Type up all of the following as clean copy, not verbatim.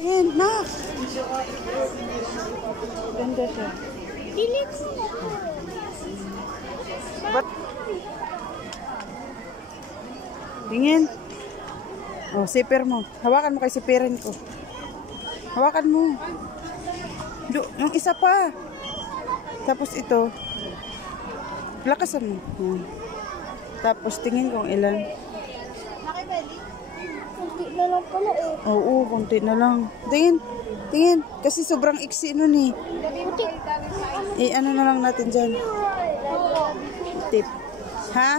Tingin, nak. Ganda siya. Dili ko. Tingin. Oh, zipper mo. Hawakan mo kay zipperin ko. Hawakan mo. Yung isa pa. Tapos ito. Lakasan mo. Yan. Tapos tingin kung ilan. Kunti na lang pala eh. Oo, konti na lang. Tingin. Tingin. Kasi sobrang iksi nun eh. Ano na lang natin dyan. Tip. Ha?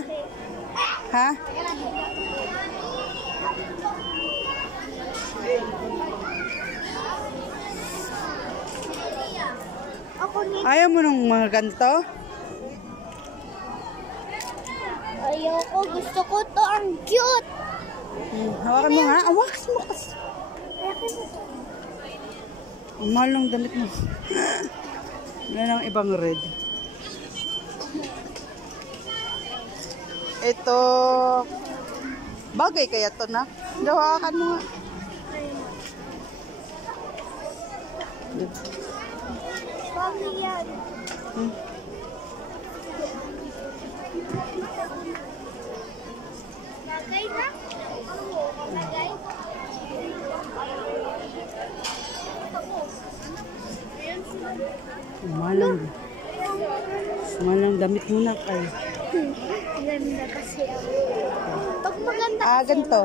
Ha? Ayaw mo nung mga ganito? Ayoko. Gusto ko to. Ang cute. Hawakan mo nga. Hawakan mo kasi. Ang mahal ng damit mo. Wala nang ibang red. Ito. Bagay kaya to na? Hawakan mo nga. Bagay yan. Bagay na? Bagay? Malang damit mo na kay. Ganda kasi. Pag maganda Ah, ganito.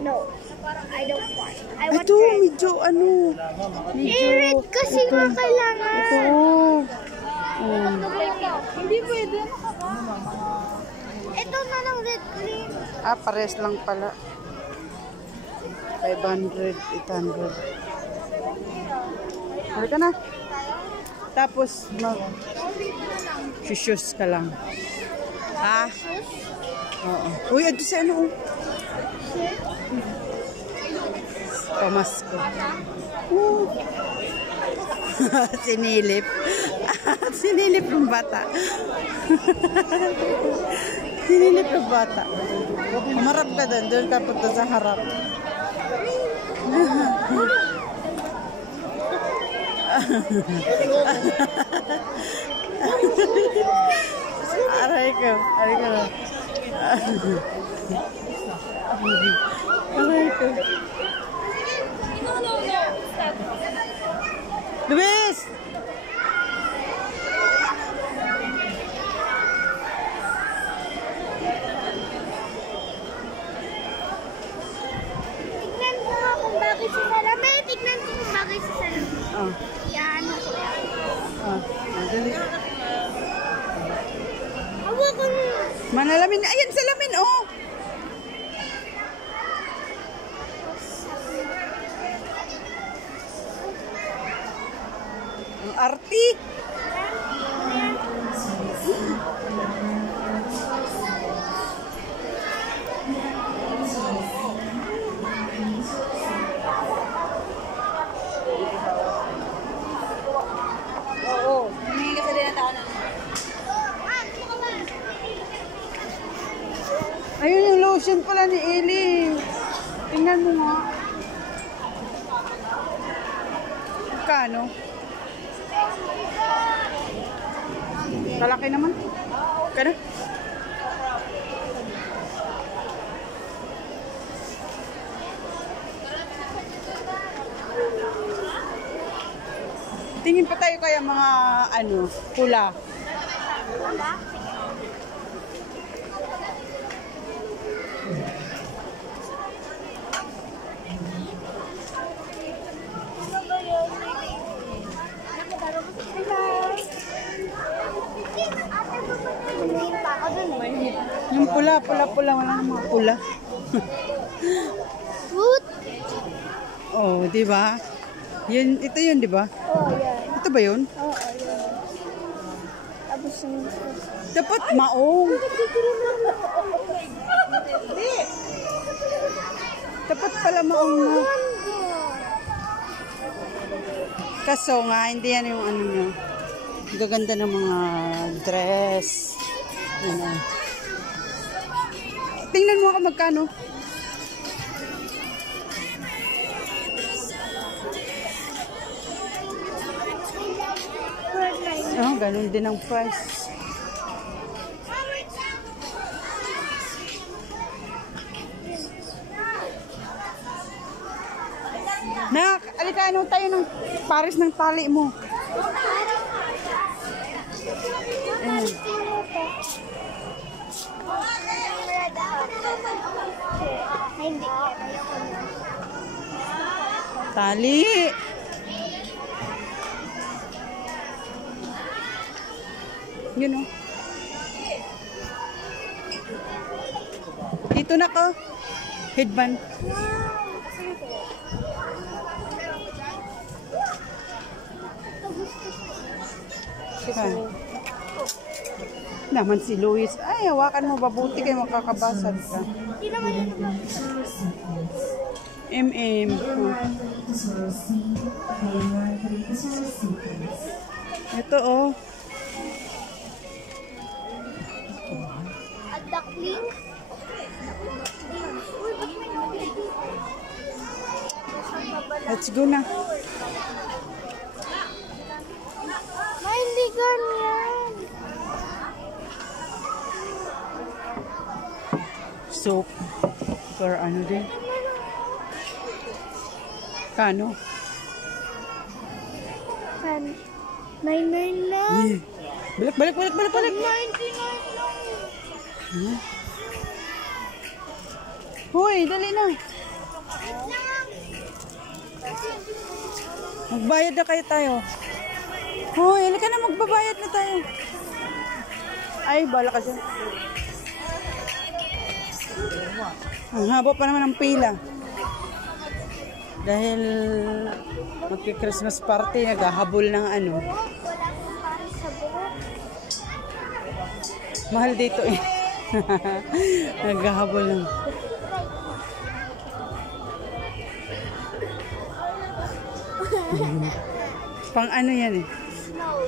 no. I don't want. I want Ito, red. medyo ano. Medyo. Red kasi ito. nga kailangan. Ito. Hindi pwede. Ito na lang red green. Ah, pares lang pala. 500, 800. Halika na. Tapos, shoes ka lang. Ha? Oo. Uy, ito si ano. Pamasko. Sinilip. Sinilip ng bata. Sinilip ng bata. Umarap ka doon. Doon ka punta sa harap. Aray ko. Aray ko. Aray ko. Luis! Tignan ko nga kung bagay sa salamin. Tignan ko kung bagay sa salamin. Oh. Yan. Oh. Dali. Hawakan mo. Manalamin. Ayan, salamin, oh. Ang arti. Oo. Humingi ka sa dinatao na. Ayun yung lotion pala ni Eli. Tingnan mo nga. Kano? Kalaki naman. Kano? Tingin pa tayo kaya mga ano, pula. Wala. Yung pula, wala nang mga pula. Fruit? Oh, di ba? Yun, ito yun, di ba? Oh, yan. Ito ba yun? Oo, yan. Tapos yung... Dapat maong. Dapat pala maong na. Kaso nga, hindi yan yung ano nyo. Gaganda ng mga dress. Yan ah. Tingnan mo ako magkano. Oh, ganun din ang price. Nak, alika, ano tayo ng pares ng tali mo? Ayan. Hindi. Tali. Yun o. Dito na ko. Headband. Naman si Luis. Ay, hawakan mo. Babuti kayo makakabasag ka. Hindi naman ito. MM. Ito oh. A duckling? Let's go na. May hindi ganyan. Soap. For ano din? Kano? 99 lang. Balik. 99 lang. Hoy, dali na. Magbayad na kayo tayo. Hoy, halika na, magbabayad na tayo. Ay, bala ka dyan. Ang haba pa naman ang pila. Dahil magki-Christmas party, naghahabol ng ano. Wala akong pares sa buhok. Mahal dito eh. Naghahabol ng. Pang ano yan eh? Snow.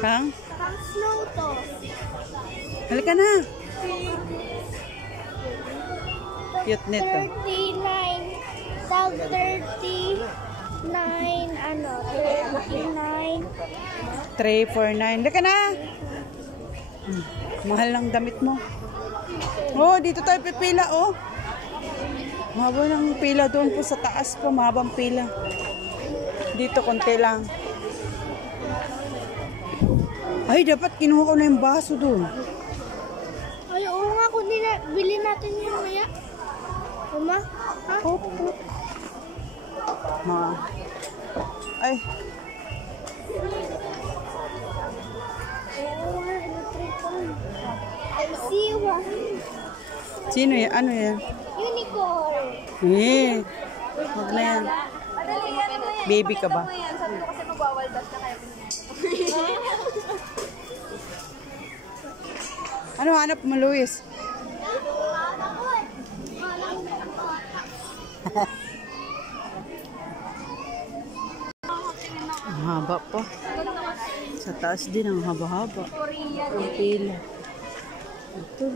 Pang? Pang snow to. Halika na. Cute nito. 39. Tag 39. Ano? 39. 349. Halika na. Mahal ng damit mo. Oh, dito tayo pipila oh. Mahaba ng pila doon po sa taas po. Mahabang pila. Dito konti lang. Ay, dapat kinuha ko na yung baso doon. Ay, oo nga. Kundi na, bilhin natin yun maya. Mama? Ha? Opo. Ay. Oo nga. I see one. Sino yan? Ano yan? Unicorn. Eh. Huwag na yan. Baby ka ba? Sabi ko kasi magwawaldas na kayo. Ano hanap mo, Luis? Ang haba pa. Sa taas din ang haba-haba. Ang pila. Ito.